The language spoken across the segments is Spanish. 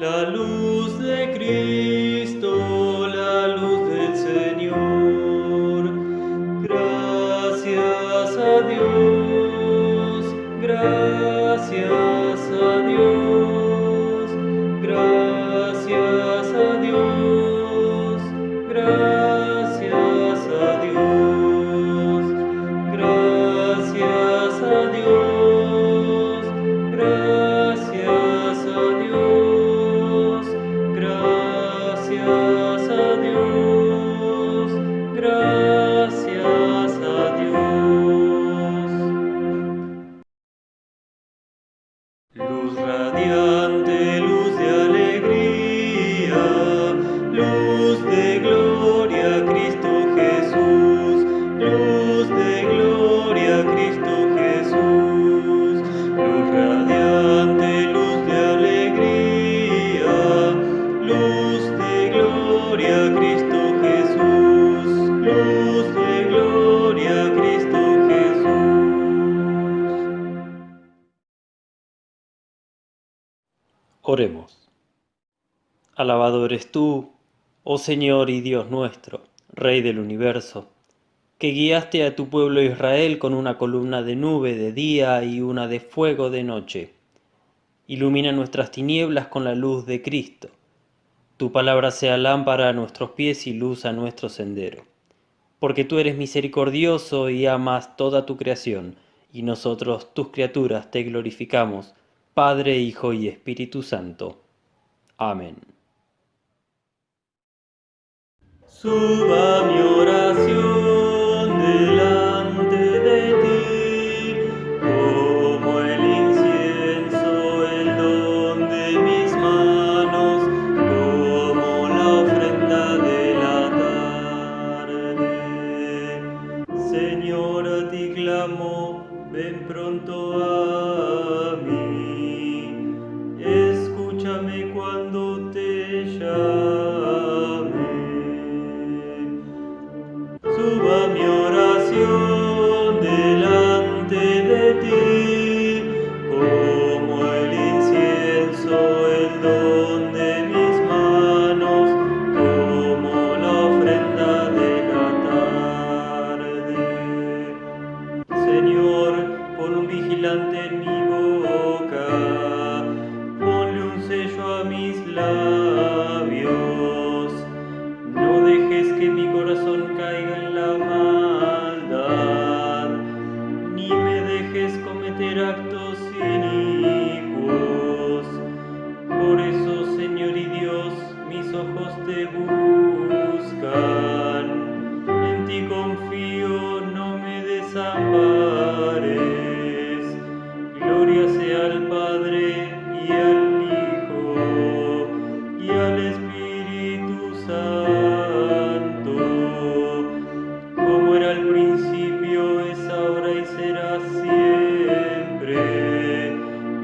La luz de Cristo, la luz del Señor. Gracias a Dios, gracias a Dios, gracias a Dios, gracias a Dios, gracias a Dios, gracias a Dios, gracias a Dios, gracias a Dios. Luz radiante, luz de alegría, luz de gloria, Cristo Jesús, luz de gloria, Cristo Jesús. Luz radiante, luz de alegría, luz de gloria, Cristo Jesús, luz de gloria, Cristo Jesús. Oremos. Alabado eres tú, oh Señor y Dios nuestro, Rey del universo, que guiaste a tu pueblo Israel con una columna de nube de día y una de fuego de noche. Ilumina nuestras tinieblas con la luz de Cristo. Tu palabra sea lámpara a nuestros pies y luz a nuestro sendero. Porque tú eres misericordioso y amas toda tu creación, y nosotros, tus criaturas, te glorificamos, Padre, Hijo y Espíritu Santo. Amén. Suba mi oración delante de ti, como el incienso, el don de mis manos, como la ofrenda de la tarde. Señor, a ti clamo, ven pronto a mí, escúchame cuando te llame. Suba mi oración delante de ti, como el incienso, el don de mis manos, como la ofrenda de la tarde. Señor, pon un vigilante en mi boca, ponle un sello a mis labios. No dejes que mi corazón caiga en la maldad, ni me dejes cometer actos inicuos. Por eso, Señor y Dios, mis ojos te buscan. En ti confío, no me desampares. Gloria sea al Padre y al Hijo y al Espíritu Santo, como era al principio, es ahora y será siempre,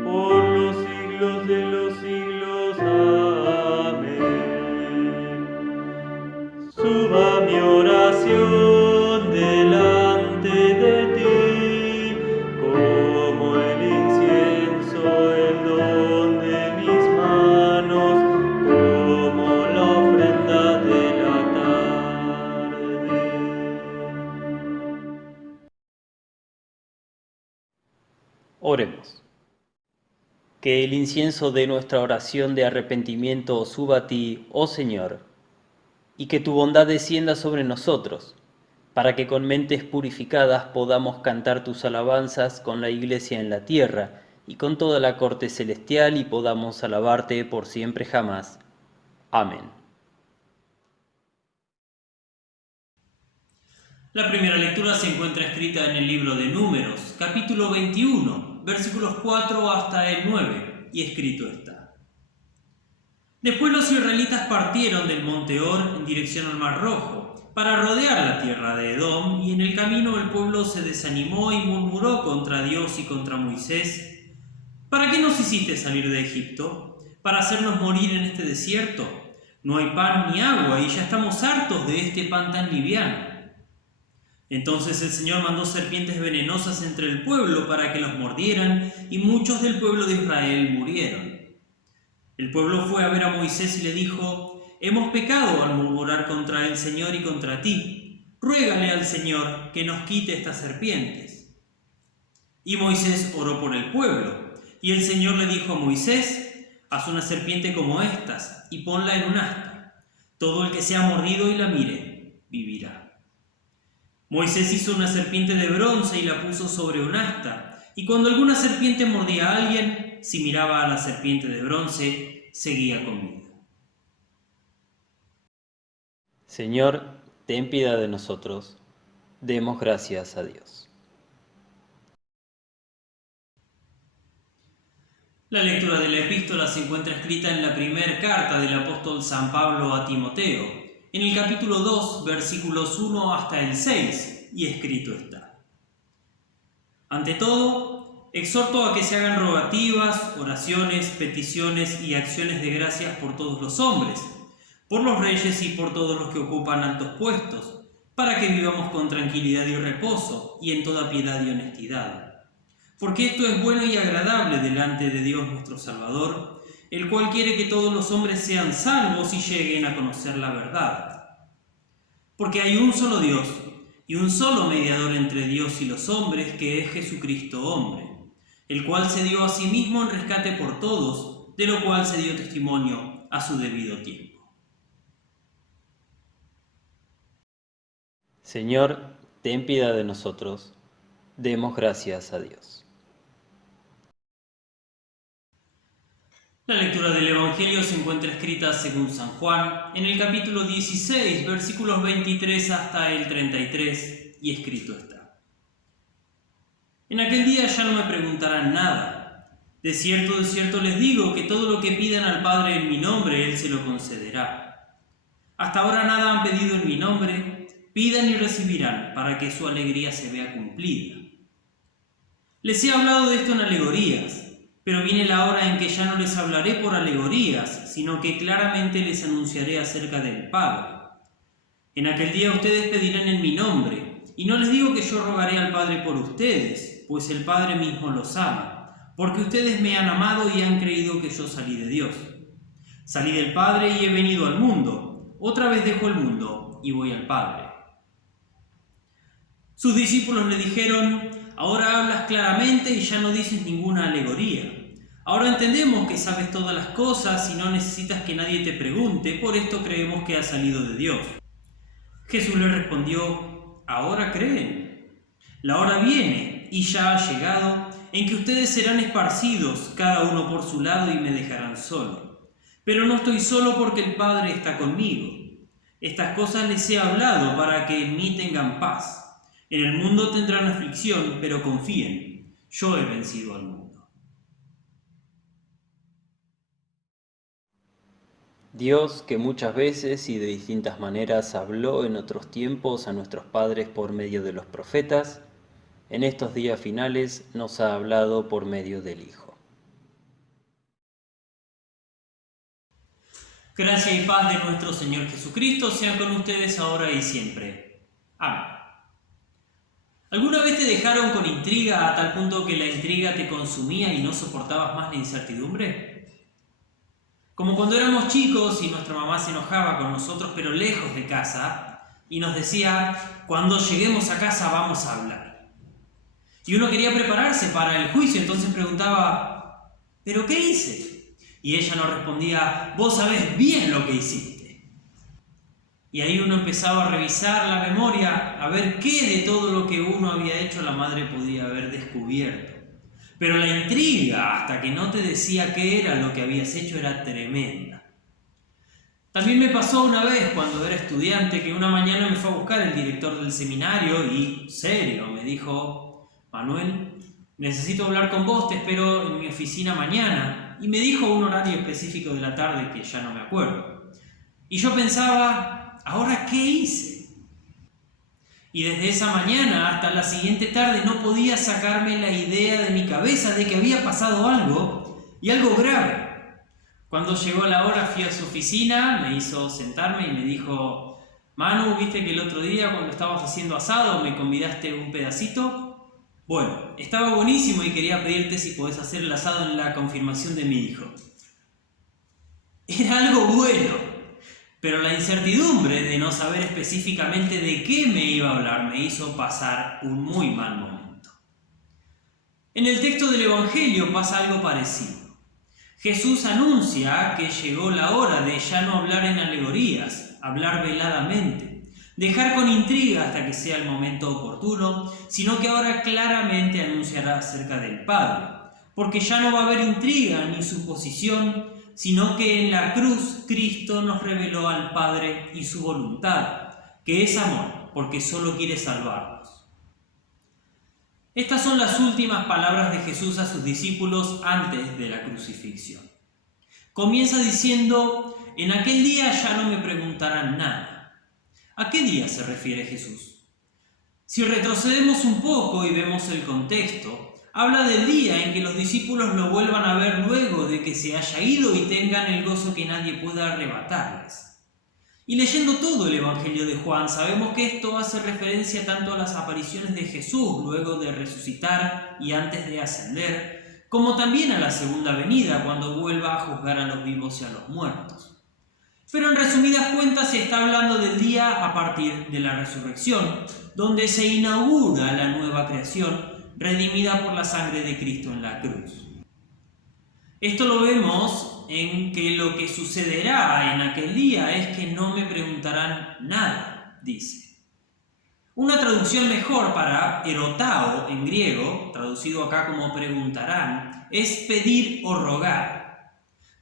por los siglos de los siglos. Amén. Suba mi oración delante de ti, como el incienso, el don de mis manos, como la ofrenda de la tarde. Oremos. Que el incienso de nuestra oración de arrepentimiento suba a ti, oh Señor, y que tu bondad descienda sobre nosotros, para que con mentes purificadas podamos cantar tus alabanzas con la Iglesia en la tierra y con toda la corte celestial, y podamos alabarte por siempre jamás. Amén. La primera lectura se encuentra escrita en el libro de Números, capítulo 21, versículos 4 hasta el 9, y escrito está. Después los israelitas partieron del monte Or en dirección al Mar Rojo, para rodear la tierra de Edom, y en el camino el pueblo se desanimó y murmuró contra Dios y contra Moisés. ¿Para qué nos hiciste salir de Egipto? ¿Para hacernos morir en este desierto? No hay pan ni agua, y ya estamos hartos de este pan tan liviano. Entonces el Señor mandó serpientes venenosas entre el pueblo para que los mordieran, y muchos del pueblo de Israel murieron. El pueblo fue a ver a Moisés y le dijo: «Hemos pecado al murmurar contra el Señor y contra ti. Ruégale al Señor que nos quite estas serpientes». Y Moisés oró por el pueblo, y el Señor le dijo a Moisés: «Haz una serpiente como estas y ponla en un asta. Todo el que sea mordido y la mire, vivirá». Moisés hizo una serpiente de bronce y la puso sobre un asta, y cuando alguna serpiente mordía a alguien, si miraba a la serpiente de bronce, seguía con vida. Señor, ten piedad de nosotros. Demos gracias a Dios. La lectura de la epístola se encuentra escrita en la primera carta del apóstol San Pablo a Timoteo, en el capítulo 2, versículos 1 hasta el 6, y escrito está: «Ante todo, exhorto a que se hagan rogativas, oraciones, peticiones y acciones de gracias por todos los hombres, por los reyes y por todos los que ocupan altos puestos, para que vivamos con tranquilidad y reposo, y en toda piedad y honestidad. Porque esto es bueno y agradable delante de Dios nuestro Salvador, el cual quiere que todos los hombres sean salvos y lleguen a conocer la verdad. Porque hay un solo Dios y un solo mediador entre Dios y los hombres, que es Jesucristo hombre, el cual se dio a sí mismo en rescate por todos, de lo cual se dio testimonio a su debido tiempo». Señor, ten piedad de nosotros. Demos gracias a Dios. La lectura del Evangelio se encuentra escrita según San Juan, en el capítulo 16, versículos 23 hasta el 33, y escrito está: «En aquel día ya no me preguntarán nada. De cierto les digo que todo lo que pidan al Padre en mi nombre, Él se lo concederá. Hasta ahora nada han pedido en mi nombre, pidan y recibirán, para que su alegría se vea cumplida. Les he hablado de esto en alegorías, pero viene la hora en que ya no les hablaré por alegorías, sino que claramente les anunciaré acerca del Padre. En aquel día ustedes pedirán en mi nombre, y no les digo que yo rogaré al Padre por ustedes, pues el Padre mismo los ama, porque ustedes me han amado y han creído que yo salí de Dios. Salí del Padre y he venido al mundo, otra vez dejo el mundo y voy al Padre». Sus discípulos le dijeron: «Ahora hablas claramente y ya no dices ninguna alegoría. Ahora entendemos que sabes todas las cosas y no necesitas que nadie te pregunte, por esto creemos que has salido de Dios». Jesús le respondió: «¿Ahora creen? La hora viene, y ya ha llegado, en que ustedes serán esparcidos, cada uno por su lado, y me dejarán solo. Pero no estoy solo, porque el Padre está conmigo. Estas cosas les he hablado para que en mí tengan paz. En el mundo tendrán aflicción, pero confíen, yo he vencido al mundo». Dios, que muchas veces y de distintas maneras habló en otros tiempos a nuestros padres por medio de los profetas, en estos días finales nos ha hablado por medio del Hijo. Gracia y paz de nuestro Señor Jesucristo sean con ustedes ahora y siempre. Amén. ¿Alguna vez te dejaron con intriga a tal punto que la intriga te consumía y no soportabas más la incertidumbre? Como cuando éramos chicos y nuestra mamá se enojaba con nosotros, pero lejos de casa, y nos decía: «Cuando lleguemos a casa vamos a hablar». Y uno quería prepararse para el juicio, entonces preguntaba: «¿Pero qué hice?». Y ella nos respondía: «Vos sabés bien lo que hiciste». Y ahí uno empezaba a revisar la memoria, a ver qué de todo lo que uno había hecho la madre podía haber descubierto. Pero la intriga, hasta que no te decía qué era lo que habías hecho, era tremenda. También me pasó una vez, cuando era estudiante, que una mañana me fue a buscar el director del seminario y, serio, me dijo: «Manuel, necesito hablar con vos, te espero en mi oficina mañana». Y me dijo un horario específico de la tarde que ya no me acuerdo. Y yo pensaba: ¿ahora qué hice? Y desde esa mañana hasta la siguiente tarde no podía sacarme la idea de mi cabeza de que había pasado algo, y algo grave. Cuando llegó la hora fui a su oficina, me hizo sentarme y me dijo: «Manu, ¿viste que el otro día cuando estabas haciendo asado me convidaste un pedacito? Bueno, estaba buenísimo y quería pedirte si podés hacer el asado en la confirmación de mi hijo». era algo bueno, pero la incertidumbre de no saber específicamente de qué me iba a hablar me hizo pasar un muy mal momento. En el texto del Evangelio pasa algo parecido. Jesús anuncia que llegó la hora de ya no hablar en alegorías, hablar veladamente, dejar con intriga hasta que sea el momento oportuno, sino que ahora claramente anunciará acerca del Padre, porque ya no va a haber intriga ni suposición, sino que en la cruz Cristo nos reveló al Padre y su voluntad, que es amor, porque solo quiere salvarnos. Estas son las últimas palabras de Jesús a sus discípulos antes de la crucifixión. Comienza diciendo: en aquel día ya no me preguntarán nada. ¿A qué día se refiere Jesús? Si retrocedemos un poco y vemos el contexto, habla del día en que los discípulos lo vuelvan a ver luego de que se haya ido y tengan el gozo que nadie pueda arrebatarles. Y leyendo todo el Evangelio de Juan, sabemos que esto hace referencia tanto a las apariciones de Jesús luego de resucitar y antes de ascender, como también a la segunda venida, cuando vuelva a juzgar a los vivos y a los muertos. Pero en resumidas cuentas se está hablando del día a partir de la resurrección, donde se inaugura la nueva creación, redimida por la sangre de Cristo en la cruz. Esto lo vemos en que lo que sucederá en aquel día es que no me preguntarán nada, dice. Una traducción mejor para erotao en griego, traducido acá como preguntarán, es pedir o rogar.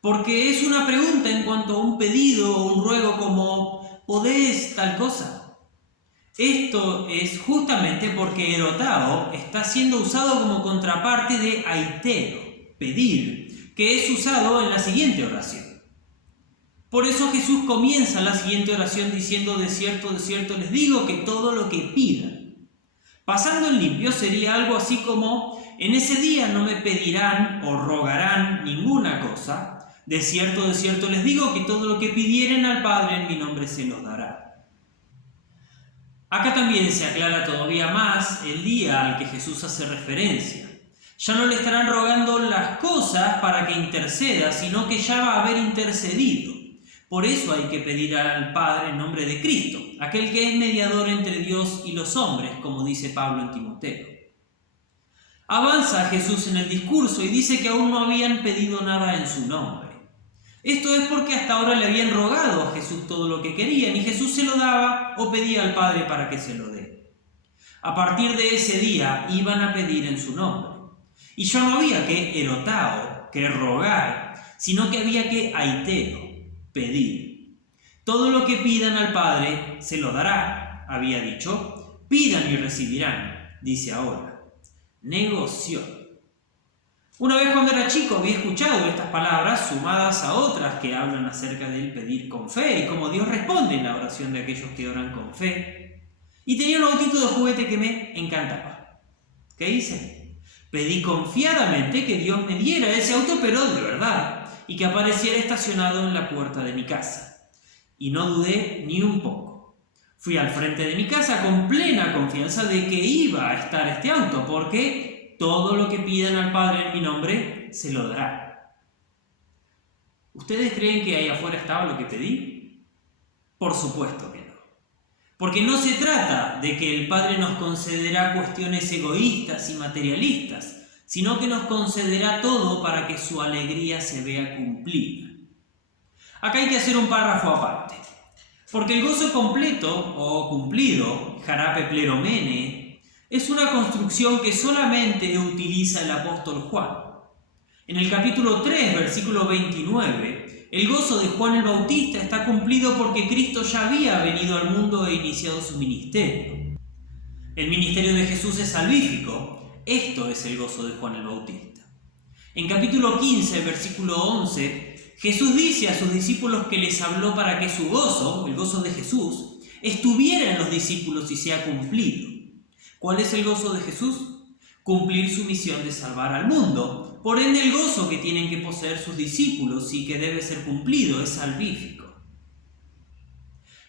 Porque es una pregunta en cuanto a un pedido o un ruego como ¿podés tal cosa? Esto es justamente porque erotao está siendo usado como contraparte de aitero, pedir, que es usado en la siguiente oración. Por eso Jesús comienza la siguiente oración diciendo: de cierto les digo que todo lo que pidan. Pasando en limpio sería algo así como: en ese día no me pedirán o rogarán ninguna cosa. De cierto les digo que todo lo que pidieren al Padre en mi nombre se los dará. Acá también se aclara todavía más el día al que Jesús hace referencia. Ya no le estarán rogando las cosas para que interceda, sino que ya va a haber intercedido. Por eso hay que pedir al Padre en nombre de Cristo, aquel que es mediador entre Dios y los hombres, como dice Pablo en Timoteo. Avanza Jesús en el discurso y dice que aún no habían pedido nada en su nombre. Esto es porque hasta ahora le habían rogado a Jesús todo lo que querían y Jesús se lo daba o pedía al Padre para que se lo dé. A partir de ese día iban a pedir en su nombre. Y ya no había que erotao, que rogar, sino que había que aitero, pedir. Todo lo que pidan al Padre se lo dará, había dicho. Pidan y recibirán, dice ahora. Negocio. Una vez cuando era chico había escuchado estas palabras sumadas a otras que hablan acerca del pedir con fe y cómo Dios responde en la oración de aquellos que oran con fe. Y tenía un autito de juguete que me encantaba. ¿Qué hice? Pedí confiadamente que Dios me diera ese auto, pero de verdad, y que apareciera estacionado en la puerta de mi casa. Y no dudé ni un poco. Fui al frente de mi casa con plena confianza de que iba a estar este auto, porque todo lo que pidan al Padre en mi nombre se lo dará. ¿Ustedes creen que ahí afuera estaba lo que pedí? Por supuesto que no. Porque no se trata de que el Padre nos concederá cuestiones egoístas y materialistas, sino que nos concederá todo para que su alegría se vea cumplida. Acá hay que hacer un párrafo aparte, porque el gozo completo o cumplido, jarape pleromene, es una construcción que solamente utiliza el apóstol Juan. En el capítulo 3, versículo 29, el gozo de Juan el Bautista está cumplido porque Cristo ya había venido al mundo e iniciado su ministerio. El ministerio de Jesús es salvífico. Esto es el gozo de Juan el Bautista. En capítulo 15, versículo 11, Jesús dice a sus discípulos que les habló para que su gozo, el gozo de Jesús, estuviera en los discípulos y sea cumplido. ¿Cuál es el gozo de Jesús? Cumplir su misión de salvar al mundo. Por ende, el gozo que tienen que poseer sus discípulos y que debe ser cumplido es salvífico.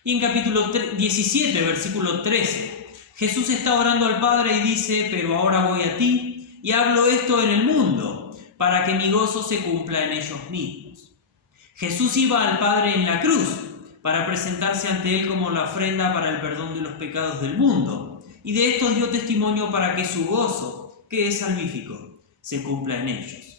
Y en capítulo 17, versículo 13, Jesús está orando al Padre y dice: pero ahora voy a ti y hablo esto en el mundo, para que mi gozo se cumpla en ellos mismos. Jesús iba al Padre en la cruz para presentarse ante Él como la ofrenda para el perdón de los pecados del mundo, y de esto dio testimonio para que su gozo, que es salvífico, se cumpla en ellos.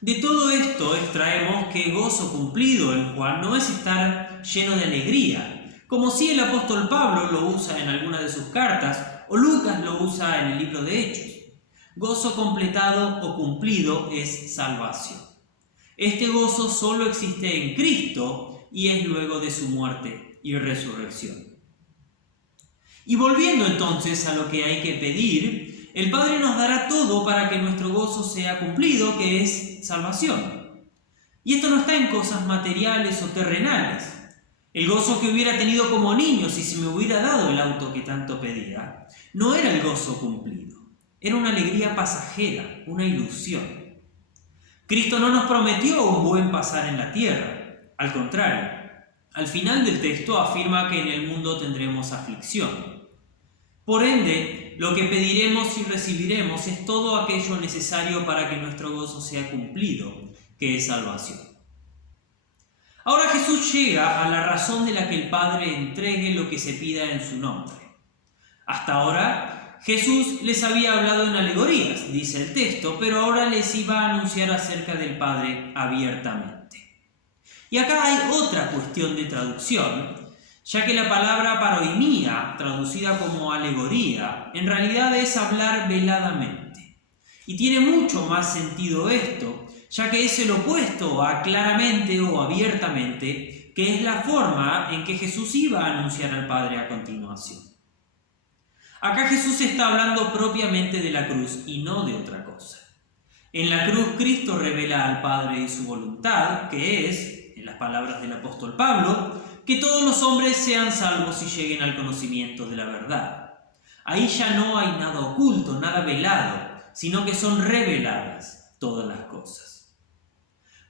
De todo esto extraemos que gozo cumplido en Juan no es estar lleno de alegría, como si el apóstol Pablo lo usa en alguna de sus cartas o Lucas lo usa en el libro de Hechos. Gozo completado o cumplido es salvación. Este gozo solo existe en Cristo y es luego de su muerte y resurrección. Y volviendo entonces a lo que hay que pedir, el Padre nos dará todo para que nuestro gozo sea cumplido, que es salvación. Y esto no está en cosas materiales o terrenales. El gozo que hubiera tenido como niño si se me hubiera dado el auto que tanto pedía, no era el gozo cumplido. Era una alegría pasajera, una ilusión. Cristo no nos prometió un buen pasar en la tierra. Al contrario, al final del texto afirma que en el mundo tendremos aflicción. Por ende, lo que pediremos y recibiremos es todo aquello necesario para que nuestro gozo sea cumplido, que es salvación. Ahora Jesús llega a la razón de la que el Padre entregue lo que se pida en su nombre. Hasta ahora, Jesús les había hablado en alegorías, dice el texto, pero ahora les iba a anunciar acerca del Padre abiertamente. Y acá hay otra cuestión de traducción, ya que la palabra paroimía, traducida como alegoría, en realidad es hablar veladamente. Y tiene mucho más sentido esto, ya que es el opuesto a claramente o abiertamente, que es la forma en que Jesús iba a anunciar al Padre a continuación. Acá Jesús está hablando propiamente de la cruz y no de otra cosa. En la cruz Cristo revela al Padre y su voluntad, que es, en las palabras del apóstol Pablo, que todos los hombres sean salvos y lleguen al conocimiento de la verdad. Ahí ya no hay nada oculto, nada velado, sino que son reveladas todas las cosas.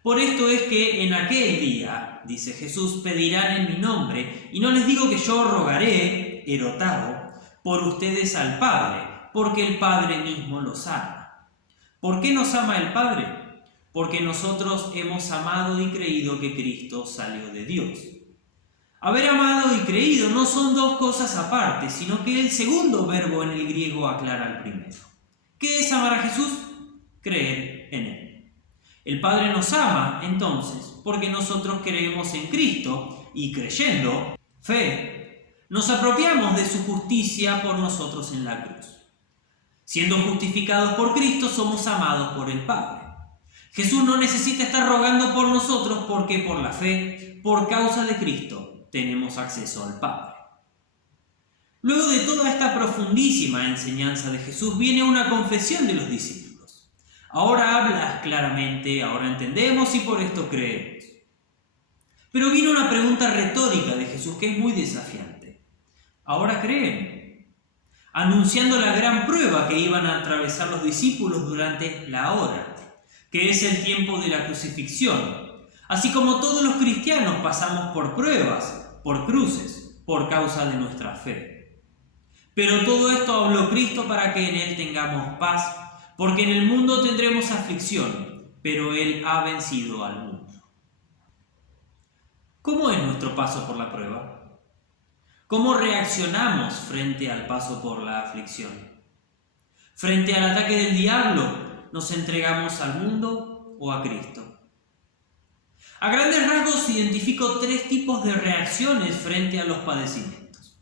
Por esto es que en aquel día, dice Jesús, pedirán en mi nombre, y no les digo que yo rogaré, erotado, por ustedes al Padre, porque el Padre mismo los ama. ¿Por qué nos ama el Padre? Porque nosotros hemos amado y creído que Cristo salió de Dios. Haber amado y creído no son dos cosas aparte, sino que el segundo verbo en el griego aclara el primero. ¿Qué es amar a Jesús? Creer en Él. El Padre nos ama, entonces, porque nosotros creemos en Cristo y creyendo, fe, nos apropiamos de su justicia por nosotros en la cruz. Siendo justificados por Cristo, somos amados por el Padre. Jesús no necesita estar rogando por nosotros porque por la fe, por causa de Cristo, tenemos acceso al Padre. Luego de toda esta profundísima enseñanza de Jesús viene una confesión de los discípulos. Ahora hablas claramente, ahora entendemos y por esto creemos. Pero viene una pregunta retórica de Jesús que es muy desafiante. Ahora creen, anunciando la gran prueba que iban a atravesar los discípulos durante la hora, que es el tiempo de la crucifixión. Así como todos los cristianos pasamos por pruebas, por cruces, por causa de nuestra fe. Pero todo esto habló Cristo para que en Él tengamos paz, porque en el mundo tendremos aflicción, pero Él ha vencido al mundo. ¿Cómo es nuestro paso por la prueba? ¿Cómo reaccionamos frente al paso por la aflicción? Frente al ataque del diablo, ¿nos entregamos al mundo o a Cristo? A grandes rasgos identifico tres tipos de reacciones frente a los padecimientos.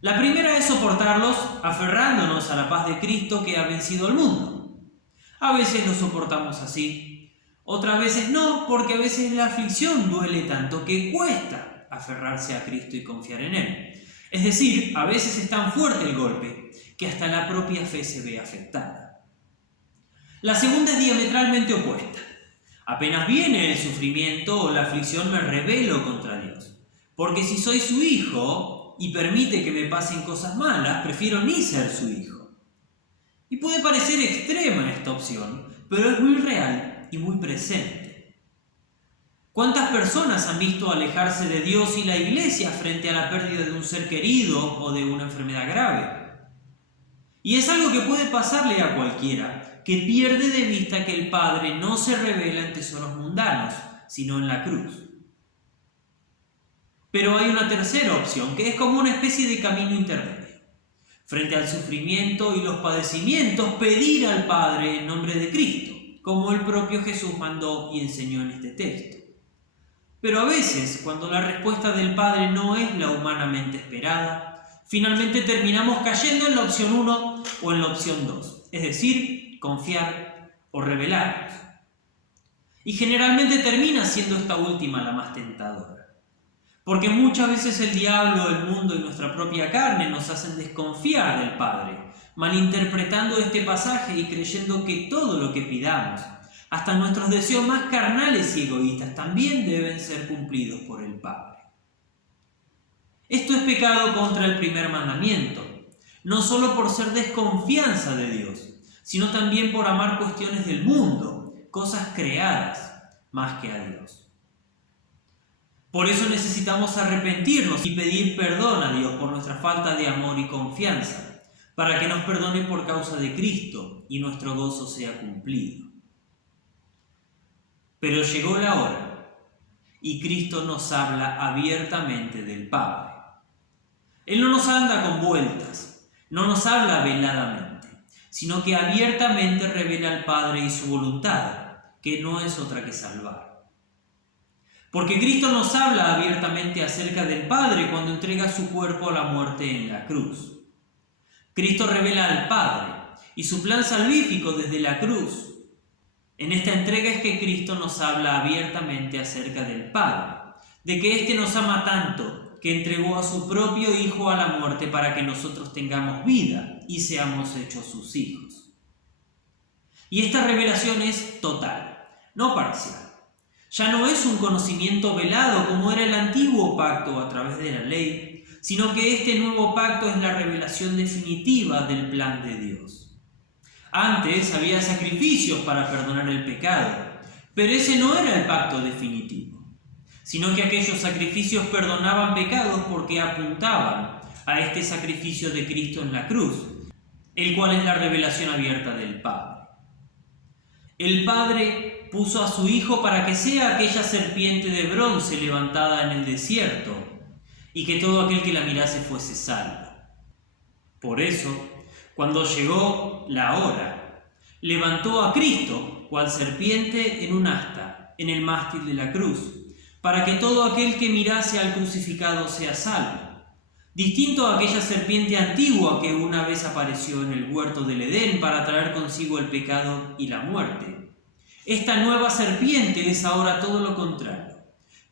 La primera es soportarlos aferrándonos a la paz de Cristo que ha vencido al mundo. A veces lo soportamos así, otras veces no, porque a veces la aflicción duele tanto que cuesta aferrarse a Cristo y confiar en Él. Es decir, a veces es tan fuerte el golpe que hasta la propia fe se ve afectada. La segunda es diametralmente opuesta. Apenas viene el sufrimiento o la aflicción me rebelo contra Dios. Porque si soy su hijo y permite que me pasen cosas malas, prefiero ni ser su hijo. Y puede parecer extrema esta opción, pero es muy real y muy presente. ¿Cuántas personas han visto alejarse de Dios y la iglesia frente a la pérdida de un ser querido o de una enfermedad grave? Y es algo que puede pasarle a cualquiera, que pierde de vista que el Padre no se revela en tesoros mundanos, sino en la cruz. Pero hay una tercera opción, que es como una especie de camino intermedio. Frente al sufrimiento y los padecimientos, pedir al Padre en nombre de Cristo, como el propio Jesús mandó y enseñó en este texto. Pero a veces, cuando la respuesta del Padre no es la humanamente esperada, finalmente terminamos cayendo en la opción 1 o en la opción 2, es decir, confiar o rebelarnos. Y generalmente termina siendo esta última la más tentadora. Porque muchas veces el diablo, el mundo y nuestra propia carne nos hacen desconfiar del Padre, malinterpretando este pasaje y creyendo que todo lo que pidamos, hasta nuestros deseos más carnales y egoístas, también deben ser cumplidos por el Padre. Esto es pecado contra el primer mandamiento, no solo por ser desconfianza de Dios, sino también por amar cuestiones del mundo, cosas creadas, más que a Dios. Por eso necesitamos arrepentirnos y pedir perdón a Dios por nuestra falta de amor y confianza, para que nos perdone por causa de Cristo y nuestro gozo sea cumplido. Pero llegó la hora y Cristo nos habla abiertamente del Padre. Él no nos anda con vueltas, no nos habla veladamente, sino que abiertamente revela al Padre y su voluntad, que no es otra que salvar. Porque Cristo nos habla abiertamente acerca del Padre cuando entrega su cuerpo a la muerte en la cruz. Cristo revela al Padre y su plan salvífico desde la cruz. En esta entrega es que Cristo nos habla abiertamente acerca del Padre, de que éste nos ama tanto que entregó a su propio Hijo a la muerte para que nosotros tengamos vida y seamos hechos sus hijos. Y esta revelación es total, no parcial. Ya no es un conocimiento velado como era el antiguo pacto a través de la ley, sino que este nuevo pacto es la revelación definitiva del plan de Dios. Antes había sacrificios para perdonar el pecado, pero ese no era el pacto definitivo, sino que aquellos sacrificios perdonaban pecados porque apuntaban a este sacrificio de Cristo en la cruz, el cual es la revelación abierta del Padre. El Padre puso a su Hijo para que sea aquella serpiente de bronce levantada en el desierto y que todo aquel que la mirase fuese salvo. Por eso, cuando llegó la hora, levantó a Cristo, cual serpiente en un asta, en el mástil de la cruz, para que todo aquel que mirase al crucificado sea salvo. Distinto a aquella serpiente antigua que una vez apareció en el huerto del Edén para traer consigo el pecado y la muerte. Esta nueva serpiente es ahora todo lo contrario,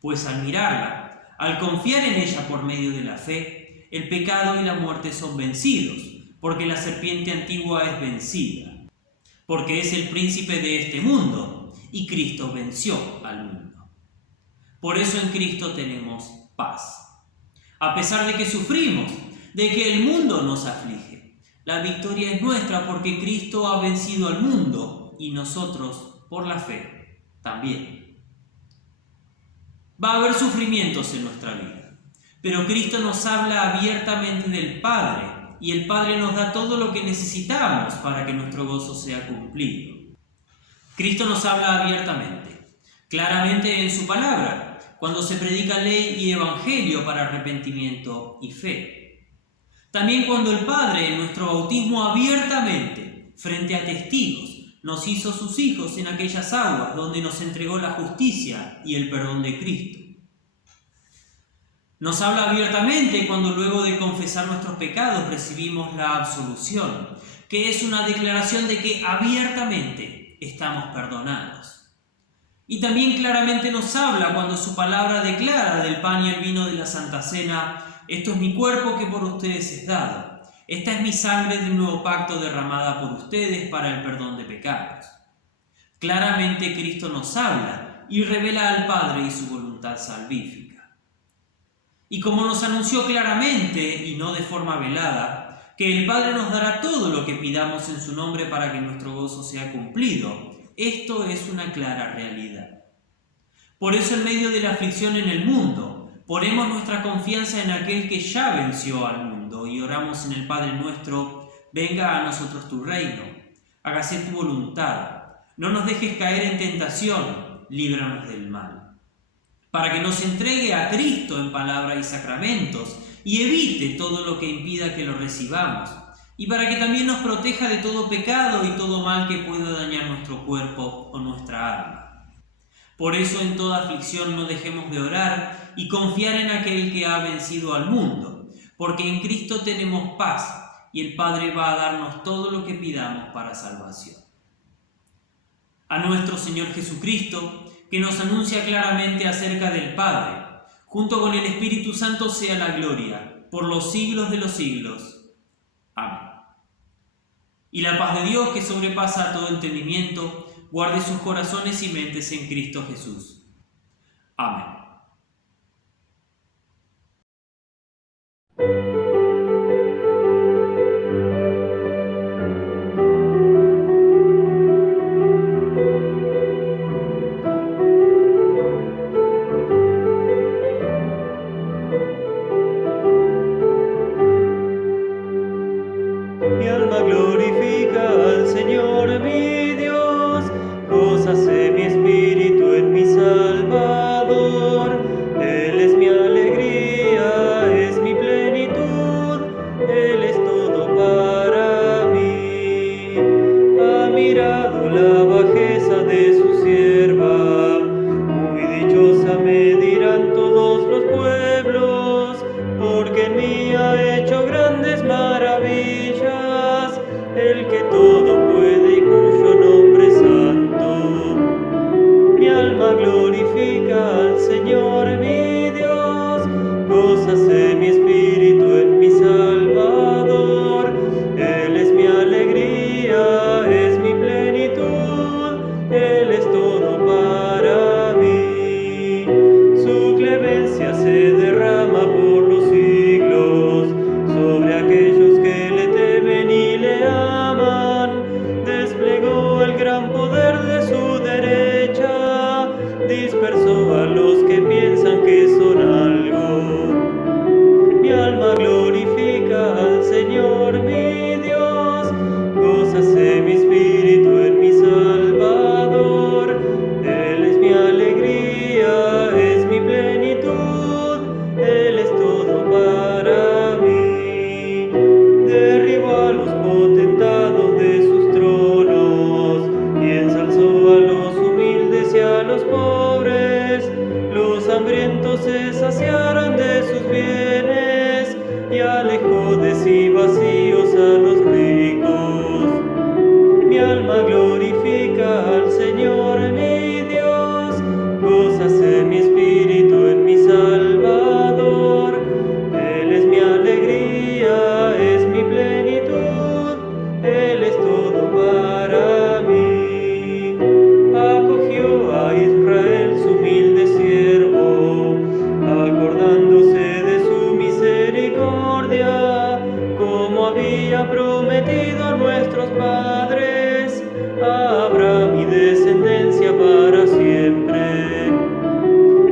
pues al mirarla, al confiar en ella por medio de la fe, el pecado y la muerte son vencidos, porque la serpiente antigua es vencida, porque es el príncipe de este mundo, y Cristo venció al mundo. Por eso en Cristo tenemos paz. A pesar de que sufrimos, de que el mundo nos aflige, la victoria es nuestra porque Cristo ha vencido al mundo y nosotros, por la fe, también. Va a haber sufrimientos en nuestra vida, pero Cristo nos habla abiertamente del Padre y el Padre nos da todo lo que necesitamos para que nuestro gozo sea cumplido. Cristo nos habla abiertamente, claramente en su palabra, cuando se predica ley y evangelio para arrepentimiento y fe. También cuando el Padre en nuestro bautismo abiertamente, frente a testigos, nos hizo sus hijos en aquellas aguas donde nos entregó la justicia y el perdón de Cristo. Nos habla abiertamente cuando luego de confesar nuestros pecados recibimos la absolución, que es una declaración de que abiertamente estamos perdonados. Y también claramente nos habla cuando su palabra declara del pan y el vino de la Santa Cena: esto es mi cuerpo que por ustedes es dado. Esta es mi sangre del nuevo pacto derramada por ustedes para el perdón de pecados. Claramente Cristo nos habla y revela al Padre y su voluntad salvífica. Y como nos anunció claramente y no de forma velada, que el Padre nos dará todo lo que pidamos en su nombre para que nuestro gozo sea cumplido, esto es una clara realidad. Por eso en medio de la aflicción en el mundo, ponemos nuestra confianza en aquel que ya venció al mundo y oramos en el Padre nuestro: venga a nosotros tu reino, hágase tu voluntad, no nos dejes caer en tentación, líbranos del mal. para que nos entregue a Cristo en palabra y sacramentos, y evite todo lo que impida que lo recibamos, y para que también nos proteja de todo pecado y todo mal que pueda dañar nuestro cuerpo o nuestra alma. Por eso en toda aflicción no dejemos de orar y confiar en aquel que ha vencido al mundo, porque en Cristo tenemos paz y el Padre va a darnos todo lo que pidamos para salvación. A nuestro Señor Jesucristo, que nos anuncia claramente acerca del Padre, junto con el Espíritu Santo sea la gloria, por los siglos de los siglos. Amén. Y la paz de Dios, que sobrepasa todo entendimiento, guarde sus corazones y mentes en Cristo Jesús. Amén. Mi alma glorifica al Señor mi Dios, gózase mi espíritu en mi Salvador. Él es mi alegría, es mi plenitud, Él es todo para mí. Ha mirado la bajeza de su sierva, muy dichosa me dirán todos los pueblos, porque en mí ha hecho grandes maravillas, el que todo puede y cuyo nombre es santo. Mi alma glorifica al Señor mi Dios, gózase mi espíritu en mi Salvador. Él es mi alegría, es mi plenitud, Él es todo para mí. Su clemencia se derrama por los siglos sobre aquellos que le temen y le aman. Desplegó el gran poder de su derecha, dispersó a los que piensan que son algo. Mi alma glorifica al Señor mi Dios, gózase mi espíritu en mi Salvador. Él es mi alegría, es mi plenitud, Él es todo para mí. Derribó a los potentados de sus tronos y ensalzó a los humildes y a los pobres. Los hambrientos se saciaron de sus bienes y alejó de sí vacíos a los ricos. Mi alma glorifica al Señor mi Dios, gózase mi espíritu en mi Salvador. Él es mi alegría, es mi plenitud, Él es todo para mí. Acogió a Israel su humilde siervo, acordándose de su misericordia, como había prometido a nuestros padres, a Abraham y descendencia para siempre.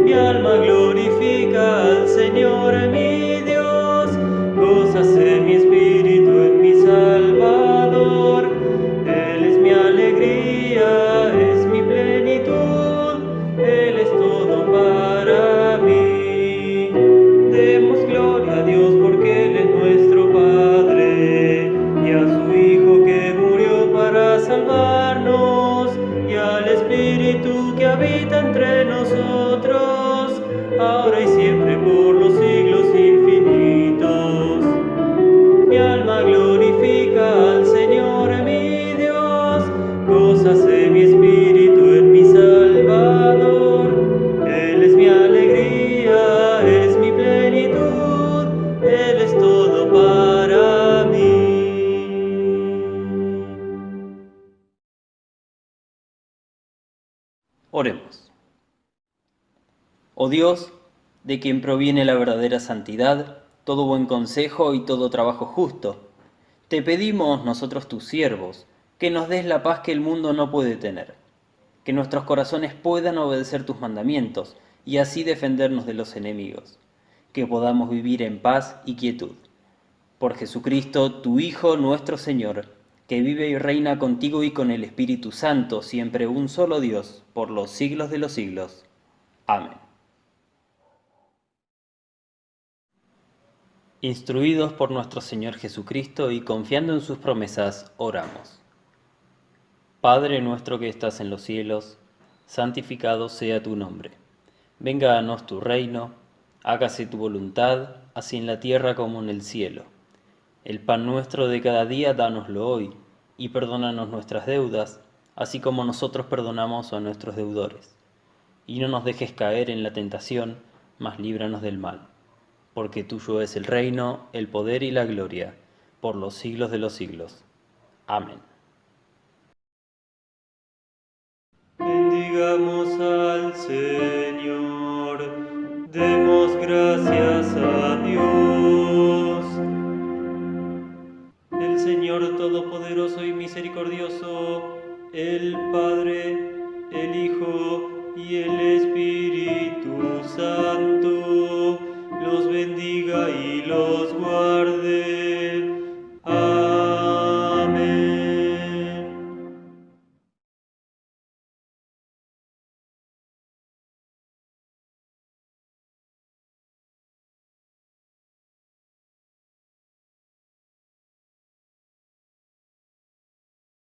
Mi alma glorifica al Señor mi Dios, gózase mi espíritu en mi Salvador. Él es mi alegría, es mi plenitud, Él es todo para mí. Demos gloria a Dios porque Él es nuestro Padre, y a su Hijo que murió para salvarnos, y al Espíritu que habita entre nosotros, ahora y siempre por los siglos infinitos. Mi alma glorifica al Señor mi Dios, gózase mi espíritu en mi Salvador. Él es mi alegría, es mi plenitud, Él es todo para mí. Oremos. Oh Dios, de quien proviene la verdadera santidad, todo buen consejo y todo trabajo justo, te pedimos nosotros tus siervos, que nos des la paz que el mundo no puede tener, que nuestros corazones puedan obedecer tus mandamientos y así defendernos de los enemigos, que podamos vivir en paz y quietud. Por Jesucristo, tu Hijo, nuestro Señor, que vive y reina contigo y con el Espíritu Santo, siempre un solo Dios, por los siglos de los siglos. Amén. Instruidos por nuestro Señor Jesucristo y confiando en sus promesas, oramos. Padre nuestro que estás en los cielos, santificado sea tu nombre. Venga a nos tu reino, hágase tu voluntad, así en la tierra como en el cielo. El pan nuestro de cada día, dánoslo hoy, y perdónanos nuestras deudas, así como nosotros perdonamos a nuestros deudores. Y no nos dejes caer en la tentación, mas líbranos del mal. Porque tuyo es el reino, el poder y la gloria, por los siglos de los siglos. Amén. Bendigamos al Señor, demos gracias a Dios. El Señor Todopoderoso y Misericordioso, el Padre, el Hijo y el Espíritu Santo, los bendiga y los guarde.